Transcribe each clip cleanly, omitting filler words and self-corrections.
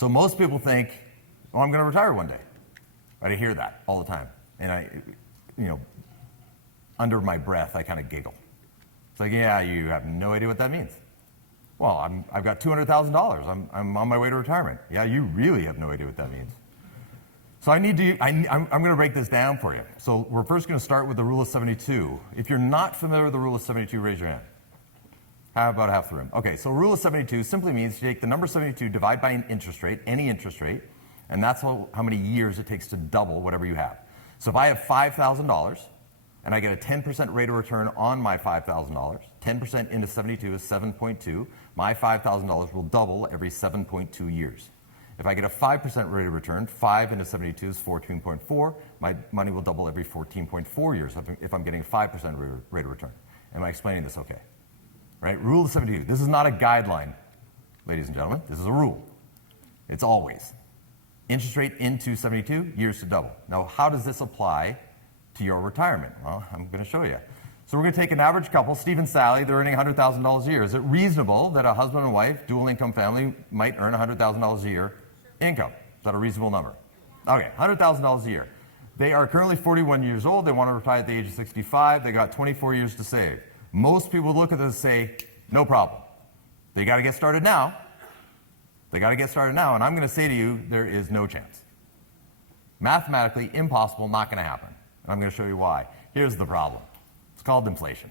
So most people think, oh, I'm going to retire one day. Right? I hear that all the time. And I, under my breath, I kind of giggle. It's like, yeah, you have no idea what that means. Well, I've got $200,000. I'm on my way to retirement. Yeah, you really have no idea what that means. So I'm going to break this down for you. So we're first going to start with the rule of 72. If you're not familiar with the rule of 72, raise your hand. How about half the room? Okay, so rule of 72 simply means you take the number 72, divide by an interest rate, any interest rate, and that's how many years it takes to double whatever you have. So if I have $5,000 and I get a 10% rate of return on my $5,000, 10% into 72 is 7.2. My $5,000 will double every 7.2 years. If I get a 5% rate of return, 5 into 72 is 14.4. My money will double every 14.4 years if I'm getting a 5% rate of return. Am I explaining this okay? Right? Rule of 72. This is not a guideline, ladies and gentlemen. This is a rule. It's always. Interest rate into 72, years to double. Now, how does this apply to your retirement? Well, I'm going to show you. So we're going to take an average couple, Steve and Sally, they're earning $100,000 a year. Is it reasonable that a husband and wife, dual income family, might earn $100,000 a year income? Is that a reasonable number? Okay, $100,000 a year. They are currently 41 years old. They want to retire at the age of 65. They got 24 years to save. Most people look at this and say, no problem. They got to get started now. They got to get started now. And I'm going to say to you, there is no chance. Mathematically impossible, not going to happen. And I'm going to show you why. Here's the problem. It's called inflation.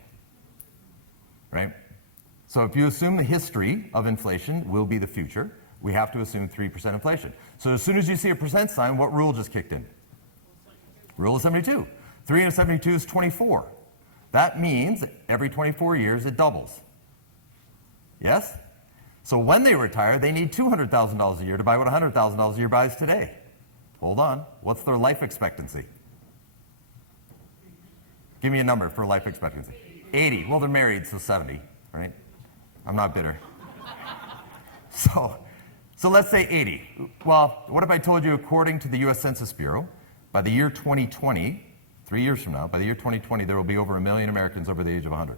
Right? So if you assume the history of inflation will be the future, we have to assume 3% inflation. So as soon as you see a percent sign, what rule just kicked in? Rule of 72. 3 into 72 is 24. That means every 24 years it doubles. Yes? So when they retire, they need $200,000 a year to buy what $100,000 a year buys today. Hold on. What's their life expectancy? Give me a number for life expectancy. 80. Well, they're married, so 70, right? I'm not bitter. So let's say 80. Well, what if I told you, according to the U.S. Census Bureau, by the year 2020, 3 years from now, by the year 2020, there will be over 1 million Americans over the age of 100.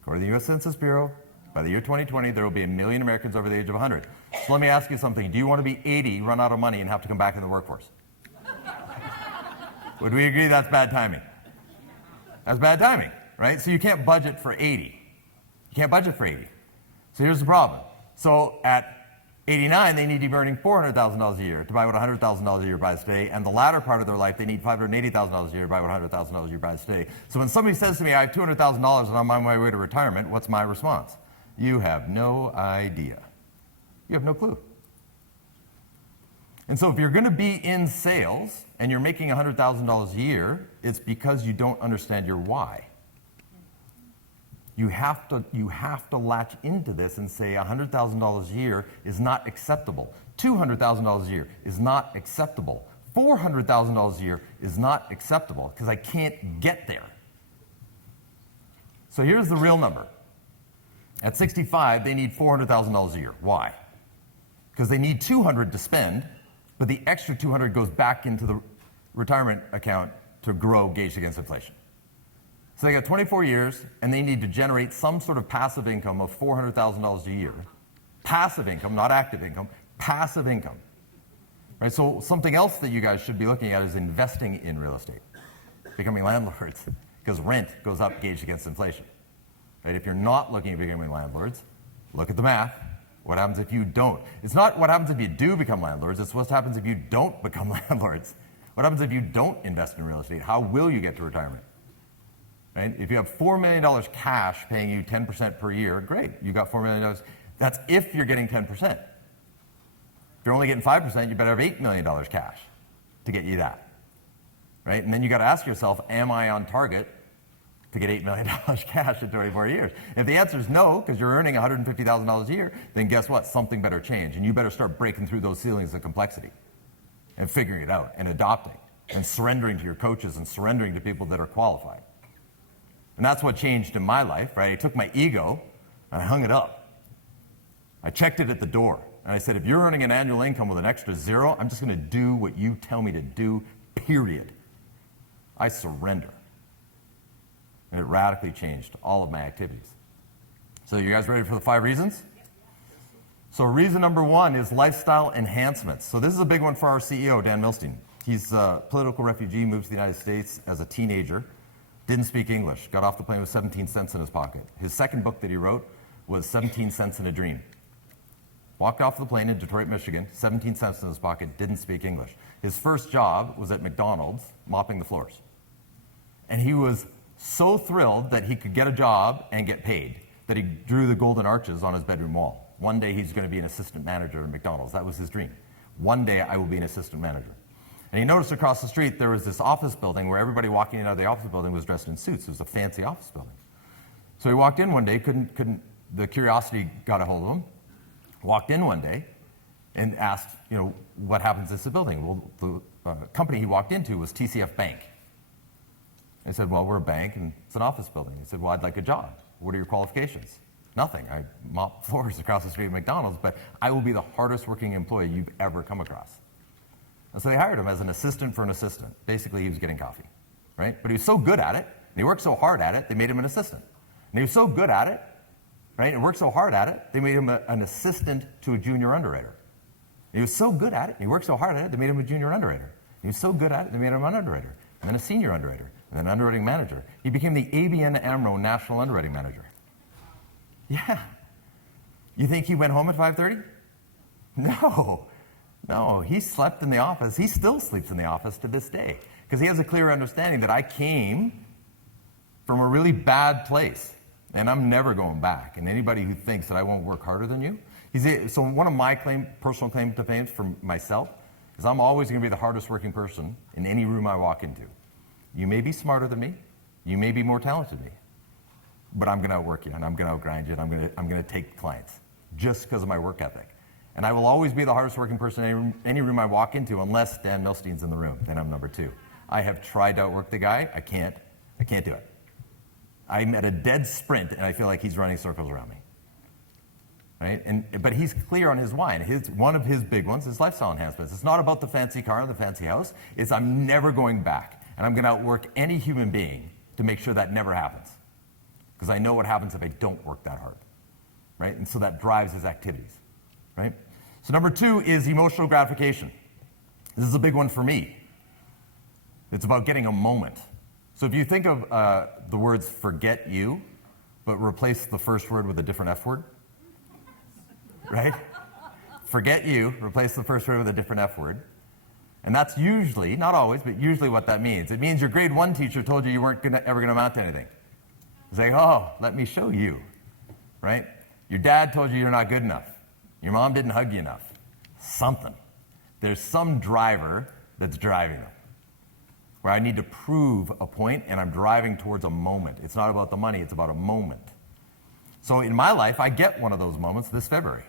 According to the U.S. Census Bureau, by the year 2020, there will be 1 million Americans over the age of 100. So let me ask you something. Do you want to be 80, run out of money, and have to come back in the workforce? Would we agree that's bad timing? That's bad timing, right? So you can't budget for 80. You can't budget for 80. So here's the problem. So at 89, they need to be earning $400,000 a year to buy what $100,000 a year buys today, and the latter part of their life, they need $580,000 a year to buy what $100,000 a year buys today. So when somebody says to me, I have $200,000 and I'm on my way to retirement, what's my response? You have no idea. You have no clue. And so if you're going to be in sales and you're making $100,000 a year, it's because you don't understand your why. You have to latch into this and say $100,000 a year is not acceptable. $200,000 a year is not acceptable. $400,000 a year is not acceptable because I can't get there. So here's the real number. At 65, they need $400,000 a year. Why? Because they need $200 to spend, but the extra $200 goes back into the retirement account to grow gauged against inflation. So they got 24 years, and they need to generate some sort of passive income of $400,000 a year. Passive income, not active income, passive income. Right? So something else that you guys should be looking at is investing in real estate, becoming landlords, because rent goes up gauged against inflation. Right? If you're not looking at becoming landlords, look at the math. What happens if you don't? It's not what happens if you do become landlords, it's what happens if you don't become landlords. What happens if you don't invest in real estate? How will you get to retirement? Right? If you have $4 million cash paying you 10% per year, great. You got $4 million. That's if you're getting 10%. If you're only getting 5%, you better have $8 million cash to get you that. Right? And then you got to ask yourself, am I on target to get $8 million cash in 24 years? If the answer is no, because you're earning $150,000 a year, then guess what? Something better change. And you better start breaking through those ceilings of complexity and figuring it out and adopting and surrendering to your coaches and surrendering to people that are qualified. And that's what changed in my life, right? I took my ego and I hung it up. I checked it at the door. And I said, if you're earning an annual income with an extra zero, I'm just going to do what you tell me to do, period. I surrender. And it radically changed all of my activities. So you guys ready for the 5 reasons? So reason number one is lifestyle enhancements. So this is a big one for our CEO, Dan Milstein. He's a political refugee, moved to the United States as a teenager, didn't speak English, got off the plane with 17 cents in his pocket. His second book that he wrote was 17 Cents in a Dream. Walked off the plane in Detroit, Michigan, 17 cents in his pocket, didn't speak English. His first job was at McDonald's, mopping the floors. And he was so thrilled that he could get a job and get paid that he drew the golden arches on his bedroom wall. One day he's going to be an assistant manager at McDonald's. That was his dream. One day I will be an assistant manager. And he noticed across the street there was this office building where everybody walking in and out of the office building was dressed in suits. It was a fancy office building. So he walked in one day, the curiosity got a hold of him, walked in one day and asked, what happens to this building? Well, the company he walked into was TCF Bank. I said, well, we're a bank and it's an office building. He said, well, I'd like a job. What are your qualifications? Nothing. I mop floors across the street at McDonald's, but I will be the hardest working employee you've ever come across. And so they hired him as an assistant for an assistant. Basically, he was getting coffee, right? But he was so good at it, and he worked so hard at it, they made him an assistant. And he was so good at it, right, and worked so hard at it, they made him an assistant to a junior underwriter. And he was so good at it, and he worked so hard at it, they made him a junior underwriter. And he was so good at it, they made him an underwriter, and then a senior underwriter, and then an underwriting manager. He became the ABN AMRO National Underwriting Manager. Yeah. You think he went home at 5:30? No, he slept in the office. He still sleeps in the office to this day because he has a clear understanding that I came from a really bad place and I'm never going back. And anybody who thinks that I won't work harder than you, so one of my personal claim to fame for myself is I'm always going to be the hardest working person in any room I walk into. You may be smarter than me. You may be more talented than me. But I'm going to outwork you, and I'm going to outgrind you, and I'm going to take clients just because of my work ethic. And I will always be the hardest working person in any room I walk into, unless Dan Milstein's in the room. Then I'm number two. I have tried to outwork the guy. I can't do it. I'm at a dead sprint, and I feel like he's running circles around me. Right? But he's clear on his why. And one of his big ones is lifestyle enhancements. It's not about the fancy car and the fancy house. It's I'm never going back, and I'm going to outwork any human being to make sure that never happens. Because I know what happens if I don't work that hard, right? And so that drives his activities, right? So number two is emotional gratification. This is a big one for me. It's about getting a moment. So if you think of the words forget you, but replace the first word with a different F word, right? Forget you, replace the first word with a different F word. And that's usually, not always, but usually what that means. It means your grade 1 teacher told you weren't ever going to amount to anything. It's like, oh, let me show you, right? Your dad told you you're not good enough. Your mom didn't hug you enough. Something. There's some driver that's driving them, where I need to prove a point, and I'm driving towards a moment. It's not about the money, it's about a moment. So in my life, I get one of those moments this February.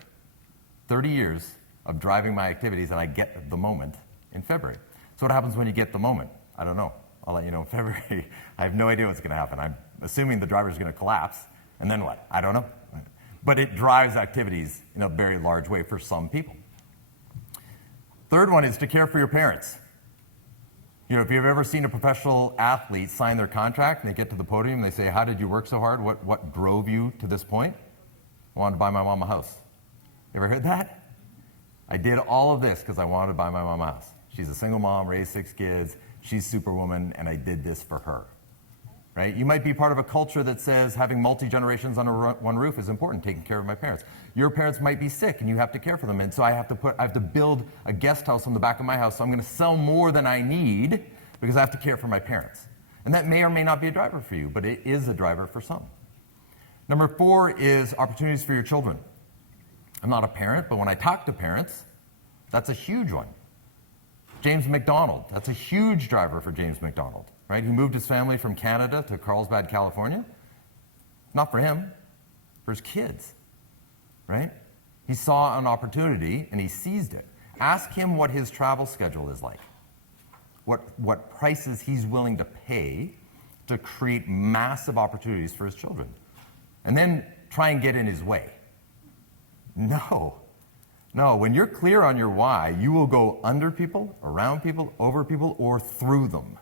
30 years of driving my activities, and I get the moment in February. So what happens when you get the moment? I don't know. I'll let you know in February. I have no idea what's going to happen. I'm assuming the driver's going to collapse, and then what? I don't know. But it drives activities in a very large way for some people. Third one is to care for your parents. If you've ever seen a professional athlete sign their contract and they get to the podium and they say, how did you work so hard? What drove you to this point? I wanted to buy my mom a house. You ever heard that? I did all of this because I wanted to buy my mom a house. She's a single mom, raised 6 kids. She's superwoman, and I did this for her. Right? You might be part of a culture that says having multi-generations under one roof is important, taking care of my parents. Your parents might be sick, and you have to care for them, and so I have to build a guest house on the back of my house, so I'm going to sell more than I need because I have to care for my parents. And that may or may not be a driver for you, but it is a driver for some. Number 4 is opportunities for your children. I'm not a parent, but when I talk to parents, that's a huge one. James McDonald, that's a huge driver for James McDonald, right? He moved his family from Canada to Carlsbad, California. Not for him, for his kids, right? He saw an opportunity and he seized it. Ask him what his travel schedule is like, what prices he's willing to pay to create massive opportunities for his children. And then try and get in his way. No, when you're clear on your why, you will go under people, around people, over people, or through them.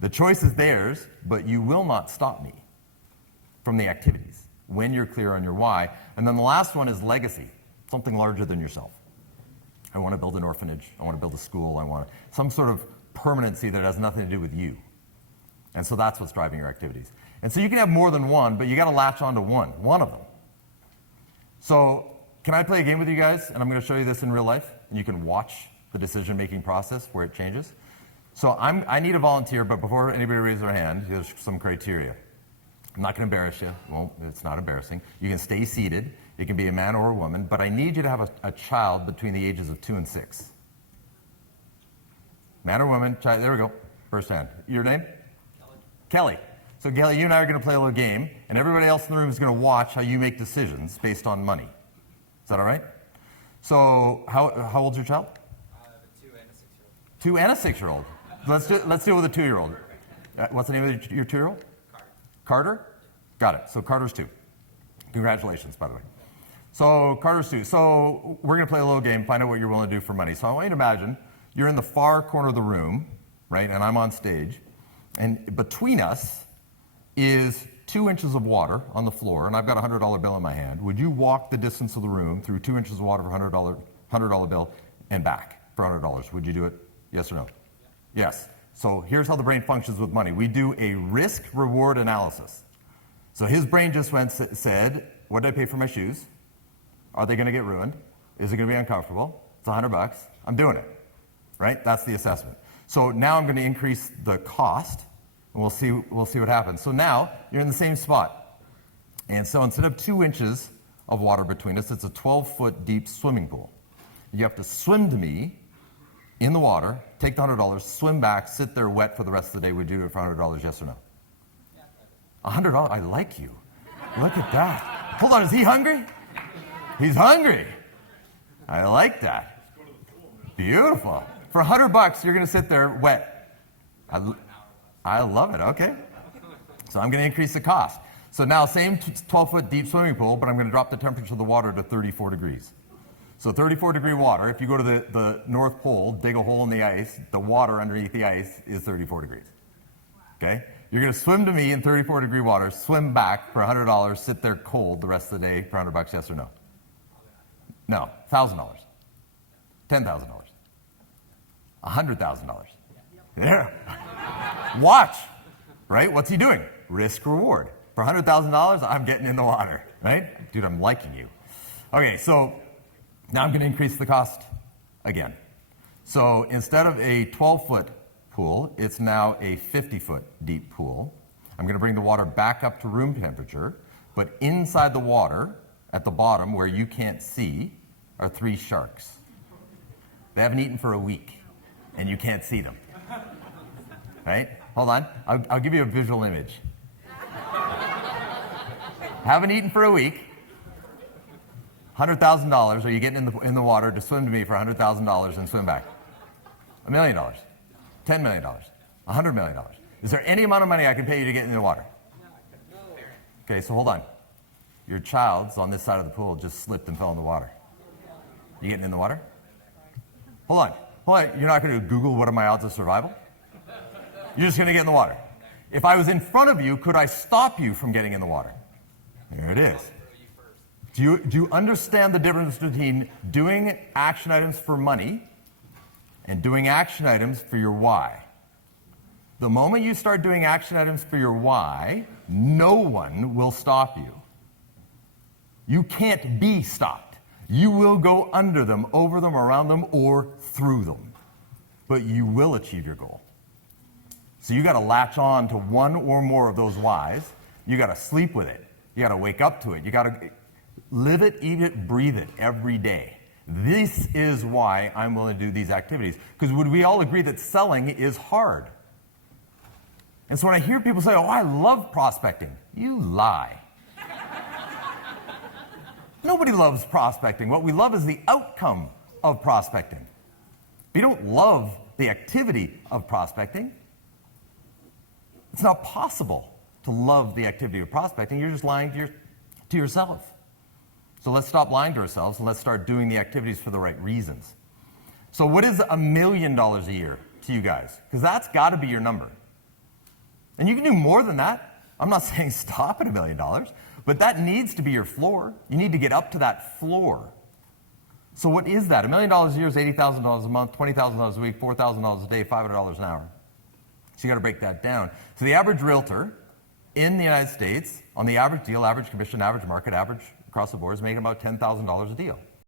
The choice is theirs, but you will not stop me from the activities. when you're clear on your why. And then the last one is legacy, something larger than yourself. I want to build an orphanage. I want to build a school. I want some sort of permanency that has nothing to do with you. And so that's what's driving your activities. And so you can have more than one, but you got to latch on to one of them. So can I play a game with you guys? And I'm going to show you this in real life, and you can watch the decision-making process where it changes. So I need a volunteer, but before anybody raises their hand, there's some criteria. I'm not going to embarrass you. Well, it's not embarrassing. You can stay seated. It can be a man or a woman, but I need you to have a child between the ages of 2 and 6. Man or woman, child, there we go. First hand. Your name? Kelly. So Kelly, you and I are going to play a little game, and everybody else in the room is going to watch how you make decisions based on money. Is that all right? So how old's your child? I have a 2 and a 6-year-old. 2 and a 6-year-old. Let's deal with a 2-year-old. What's the name of your 2-year-old? Carter? Got it. So Carter's 2. Congratulations, by the way. So Carter's 2. So we're going to play a little game, find out what you're willing to do for money. So I want you to imagine you're in the far corner of the room, right, and I'm on stage, and between us is 2 inches of water on the floor, and I've got a $100 bill in my hand. Would you walk the distance of the room through 2 inches of water for a $100 bill and back for $100? Would you do it? Yes or no? Yeah. Yes. So here's how the brain functions with money. We do a risk-reward analysis. So his brain just said, what did I pay for my shoes? Are they going to get ruined? Is it going to be uncomfortable? It's $100. I'm doing it. Right? That's the assessment. So now I'm going to increase the cost, and we'll see what happens. So now you're in the same spot. And so instead of 2 inches of water between us, it's a 12-foot deep swimming pool. You have to swim to me in the water, take the $100, swim back, sit there wet for the rest of the day. Would you do it for $100, yes or no? $100? I like you. Look at that. Hold on, is he hungry? He's hungry. I like that. Beautiful. For $100, you're going to sit there wet. I love it. Okay. So I'm going to increase the cost. So now same 12-foot deep swimming pool, but I'm going to drop the temperature of the water to 34 degrees. So 34-degree water, if you go to the North Pole, dig a hole in the ice, the water underneath the ice is 34 degrees. Okay? You're going to swim to me in 34-degree water, swim back for $100, sit there cold the rest of the day for $100, yes or no? No. $1,000. $10,000. $100,000. Yeah. Watch. Right? What's he doing? Risk reward. For $100,000, I'm getting in the water. Right? Dude, I'm liking you. Okay, so now I'm going to increase the cost again. So instead of a 12-foot pool, it's now a 50-foot deep pool. I'm going to bring the water back up to room temperature, but inside the water, at the bottom where you can't see, are 3 sharks. They haven't eaten for a week, and you can't see them. Right? Hold on. I'll give you a visual image. Haven't eaten for a week. $100,000. Are you getting in the water to swim to me for $100,000 and swim back? $1 million. $10 million. $100 million. Is there any amount of money I can pay you to get in the water? Okay, so hold on. Your child's on this side of the pool just slipped and fell in the water. You getting in the water? Hold on. You're not going to Google what are my odds of survival? You're just going to get in the water. If I was in front of you, could I stop you from getting in the water? There it is. Do you understand the difference between doing action items for money and doing action items for your why? The moment you start doing action items for your why, no one will stop you. You can't be stopped. You will go under them, over them, around them, or through them. But you will achieve your goal. So you got to latch on to one or more of those whys. You got to sleep with it. You got to wake up to it. You got to live it, eat it, breathe it every day. This is why I'm willing to do these activities. Because would we all agree that selling is hard? And so when I hear people say, oh, I love prospecting, you lie. Nobody loves prospecting. What we love is the outcome of prospecting. We don't love the activity of prospecting. It's not possible to love the activity of prospecting. You're just lying to yourself. So let's stop lying to ourselves and let's start doing the activities for the right reasons. So what is $1 million a year to you guys? Because that's got to be your number. And you can do more than that. I'm not saying stop at $1 million. But that needs to be your floor. You need to get up to that floor. So what is that? $1 million a year is $80,000 a month, $20,000 a week, $4,000 a day, $500 an hour. So you got to break that down. So the average realtor in the United States, on the average deal, average commission, average market, average across the board, is making about $10,000 a deal.